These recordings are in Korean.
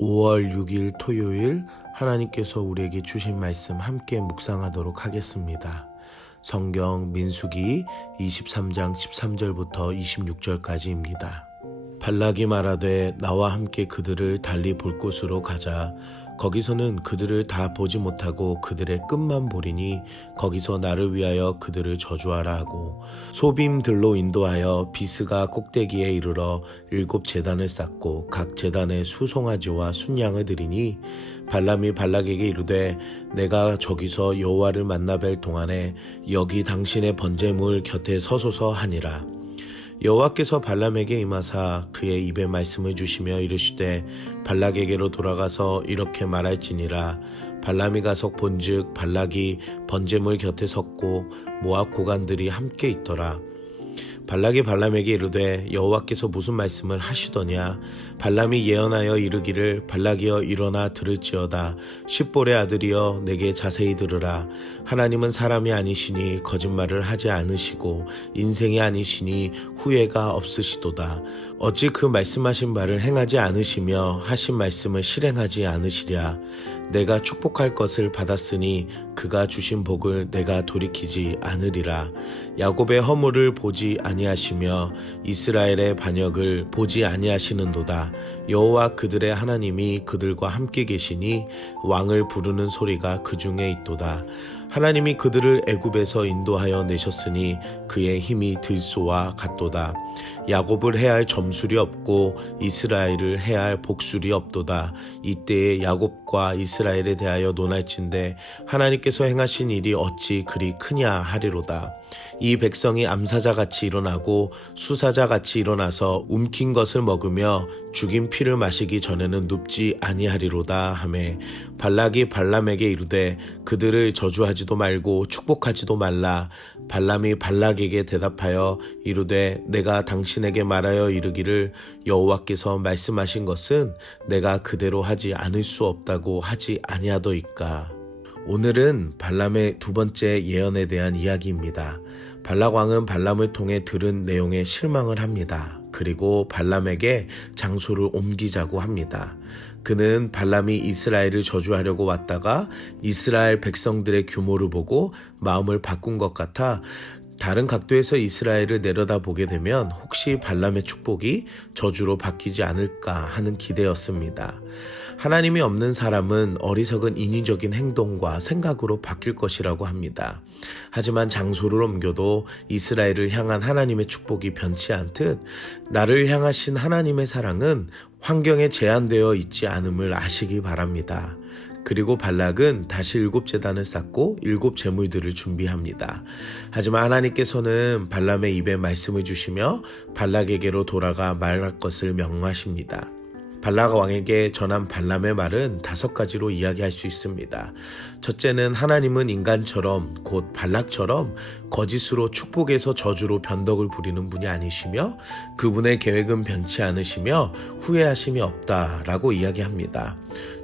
5월 6일 토요일 하나님께서 우리에게 주신 말씀 함께 묵상하도록 하겠습니다. 성경 민수기 23장 13절부터 26절까지입니다. 발락이 말하되 나와 함께 그들을 달리 볼 곳으로 가자. 거기서는 그들을 다 보지 못하고 그들의 끝만 보리니 거기서 나를 위하여 그들을 저주하라 하고 소빔들로 인도하여 비스가 꼭대기에 이르러 7 제단을 쌓고 각 제단에 수송아지와 순양을 드리니 발람이 발락에게 이르되 내가 저기서 여호와를 만나 뵐 동안에 여기 당신의 번제물 곁에 서소서 하니라. 여호와께서 발람에게 임하사 그의 입에 말씀을 주시며 이르시되 발락에게로 돌아가서 이렇게 말할지니라. 발람이 가서 본즉 발락이 번제물 곁에 섰고 모압 고관들이 함께 있더라. 발락이 발람에게 이르되 여호와께서 무슨 말씀을 하시더냐. 발람이 예언하여 이르기를 발락이여 일어나 들을지어다. 십볼의 아들이여 내게 자세히 들으라. 하나님은 사람이 아니시니 거짓말을 하지 않으시고 인생이 아니시니 후회가 없으시도다. 어찌 그 말씀하신 바를 행하지 않으시며 하신 말씀을 실행하지 않으시랴. 내가 축복할 것을 받았으니 그가 주신 복을 내가 돌이키지 않으리라. 야곱의 허물을 보지 아니하시며 이스라엘의 반역을 보지 아니하시는도다. 여호와 그들의 하나님이 그들과 함께 계시니 왕을 부르는 소리가 그 중에 있도다. 하나님이 그들을 애굽에서 인도하여 내셨으니 그의 힘이 들소와 같도다. 야곱을 해할 점술이 없고 이스라엘을 해할 복술이 없도다. 이때에 야곱과 이스라엘에 대하여 논할진대 하나님께서 행하신 일이 어찌 그리 크냐 하리로다. 이 백성이 암사자같이 일어나고 수사자같이 일어나서 움킨 것을 먹으며 죽인 피를 마시기 전에는 눕지 아니하리로다 하매 발락이 발람에게 이르되 그들을 저주하지도 말고 축복하지도 말라. 발람이 발락에게 대답하여 이르되 내가 당신에게 말하여 이르기를 여호와께서 말씀하신 것은 내가 그대로 하지 않을 수 없다고 하지 아니하도이까. 오늘은 발람의 두 번째 예언에 대한 이야기입니다. 발락 왕은 발람을 통해 들은 내용에 실망을 합니다. 그리고 발람에게 장소를 옮기자고 합니다. 그는 발람이 이스라엘을 저주하려고 왔다가 이스라엘 백성들의 규모를 보고 마음을 바꾼 것 같아 다른 각도에서 이스라엘을 내려다보게 되면 혹시 발람의 축복이 저주로 바뀌지 않을까 하는 기대였습니다. 하나님이 없는 사람은 어리석은 인위적인 행동과 생각으로 바뀔 것이라고 합니다. 하지만 장소를 옮겨도 이스라엘을 향한 하나님의 축복이 변치 않듯 나를 향하신 하나님의 사랑은 환경에 제한되어 있지 않음을 아시기 바랍니다. 그리고 발락은 다시 7 제단을 쌓고 7 제물들을 준비합니다. 하지만 하나님께서는 발람의 입에 말씀을 주시며 발락에게로 돌아가 말할 것을 명하십니다. 발락 왕에게 전한 발람의 말은 5가지로 이야기할 수 있습니다. 첫째는 하나님은 인간처럼 곧 발락처럼 거짓으로 축복에서 저주로 변덕을 부리는 분이 아니시며 그분의 계획은 변치 않으시며 후회하심이 없다라고 이야기합니다.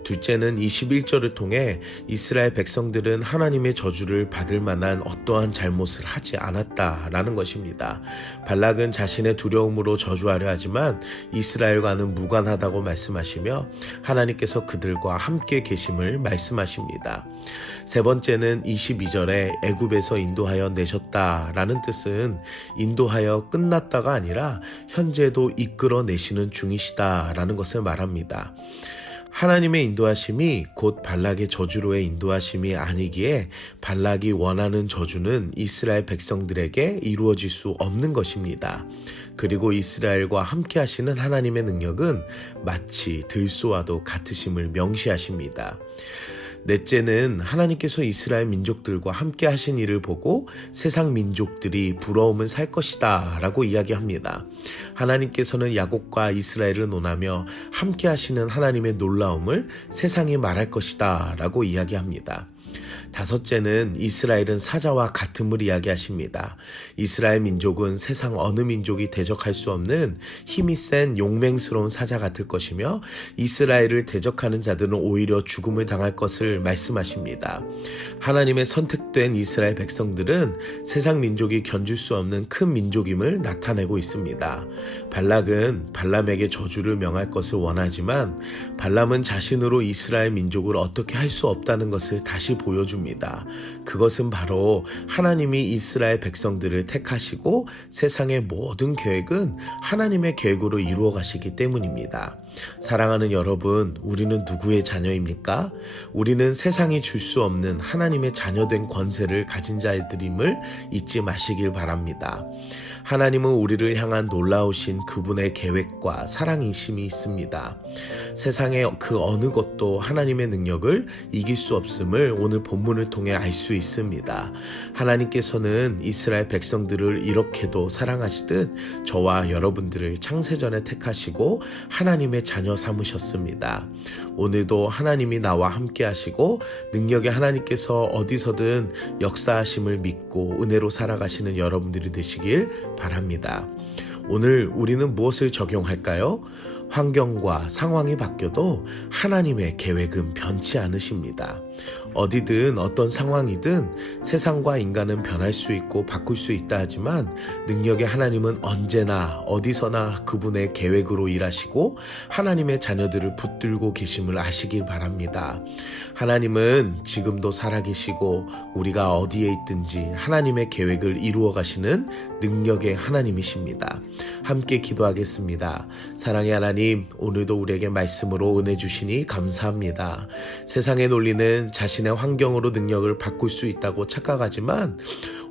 둘째는 21절을 통해 이스라엘 백성들은 하나님의 저주를 받을 만한 어떠한 잘못을 하지 않았다라는 것입니다. 발락은 자신의 두려움으로 저주하려 하지만 이스라엘과는 무관하다고 말씀하시며 하나님께서 그들과 함께 계심을 말씀하십니다. 세 번째는 22절에 애굽에서 인도하여 내셨다라는 뜻은 인도하여 끝났다가 아니라 현재도 이끌어내시는 중이시다라는 것을 말합니다. 하나님의 인도하심이 곧 발락의 저주로의 인도하심이 아니기에 발락이 원하는 저주는 이스라엘 백성들에게 이루어질 수 없는 것입니다. 그리고 이스라엘과 함께 하시는 하나님의 능력은 마치 들소와도 같으심을 명시하십니다. 넷째는 하나님께서 이스라엘 민족들과 함께 하신 일을 보고 세상 민족들이 부러움을 살 것이다 라고 이야기합니다. 하나님께서는 야곱과 이스라엘을 논하며 함께 하시는 하나님의 놀라움을 세상이 말할 것이다 라고 이야기합니다. 다섯째는 이스라엘은 사자와 같음을 이야기하십니다. 이스라엘 민족은 세상 어느 민족이 대적할 수 없는 힘이 센 용맹스러운 사자 같을 것이며 이스라엘을 대적하는 자들은 오히려 죽음을 당할 것을 말씀하십니다. 하나님의 선택된 이스라엘 백성들은 세상 민족이 견줄 수 없는 큰 민족임을 나타내고 있습니다. 발락은 발람에게 저주를 명할 것을 원하지만 발람은 자신으로 이스라엘 민족을 어떻게 할 수 없다는 것을 다시 보여줍니다. 그것은 바로 하나님이 이스라엘 백성들을 택하시고 세상의 모든 계획은 하나님의 계획으로 이루어 가시기 때문입니다. 사랑하는 여러분, 우리는 누구의 자녀입니까? 우리는 세상이 줄 수 없는 하나님의 자녀된 권세를 가진 자들임을 잊지 마시길 바랍니다. 하나님은 우리를 향한 놀라우신 그분의 계획과 사랑이심이 있습니다. 세상의 그 어느 것도 하나님의 능력을 이길 수 없음을 오늘 본문을 통해 알 수 있습니다. 하나님께서는 이스라엘 백성들을 이렇게도 사랑하시듯 저와 여러분들을 창세전에 택하시고 하나님의 자녀 삼으셨습니다. 오늘도 하나님이 나와 함께 하시고 능력의 하나님께서 어디서든 역사하심을 믿고 은혜로 살아가시는 여러분들이 되시길 바랍니다. 오늘 우리는 무엇을 적용할까요? 환경과 상황이 바뀌어도 하나님의 계획은 변치 않으십니다. 어디든 어떤 상황이든 세상과 인간은 변할 수 있고 바꿀 수 있다 하지만 능력의 하나님은 언제나 어디서나 그분의 계획으로 일하시고 하나님의 자녀들을 붙들고 계심을 아시길 바랍니다. 하나님은 지금도 살아계시고 우리가 어디에 있든지 하나님의 계획을 이루어 가시는 능력의 하나님이십니다. 함께 기도하겠습니다. 사랑의 하나님, 오늘도 우리에게 말씀으로 은혜 주시니 감사합니다. 세상의 논리는 자신의 환경으로 능력을 바꿀 수 있다고 착각하지만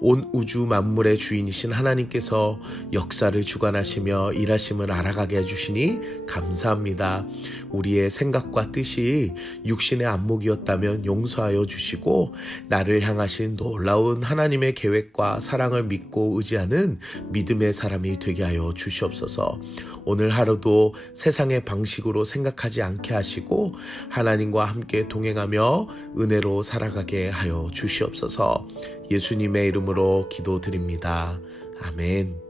온 우주 만물의 주인이신 하나님께서 역사를 주관하시며 일하심을 알아가게 해주시니 감사합니다. 우리의 생각과 뜻이 육신의 안목이었다면 용서하여 주시고 나를 향하신 놀라운 하나님의 계획과 사랑을 믿고 의지하는 믿음의 사람이 되게 하여 주시옵소서. 오늘 하루도 세상의 방식으로 생각하지 않게 하시고 하나님과 함께 동행하며 은혜로 살아가게 하여 주시옵소서. 예수님의 이름으로 기도드립니다. 아멘.